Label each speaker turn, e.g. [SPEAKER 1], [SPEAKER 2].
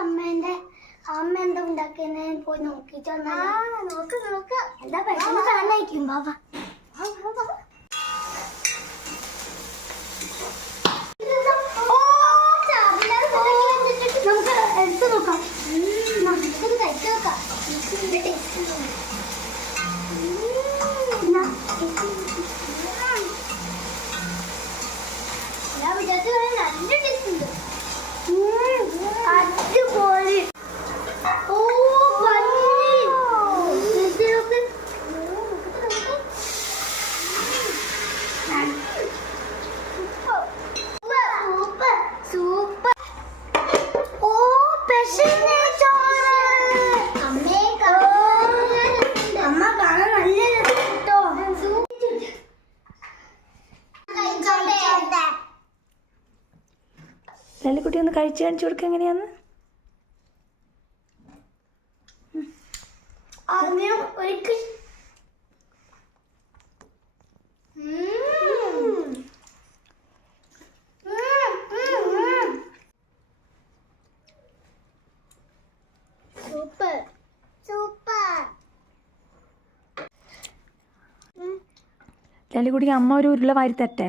[SPEAKER 1] അമ്മേന്റെ അമ്മ എന്താ ഉണ്ടാക്കിയെന്ന് പോയി നോക്കിട്ട് നോക്ക് നോക്ക്. എന്താ പെട്ടെന്ന് കാണായിരിക്കും ബാബ നമുക്ക് എടുത്ത് നോക്കാം. നമുക്കൊന്ന് കഴിച്ചു നോക്കാം. ഞാൻ വിചാരിച്ചു നല്ല
[SPEAKER 2] ലല്ലിക്കുട്ടി ഒന്ന് കഴിച്ച് കാണിച്ചു കൊടുക്കുക എങ്ങനെയാന്ന്.
[SPEAKER 1] സൂപ്പർ. സൂപ്പർ.
[SPEAKER 2] ലല്ലിക്കുട്ടിക്ക് അമ്മ ഒരു ഉരുള വാരി തരട്ടെ.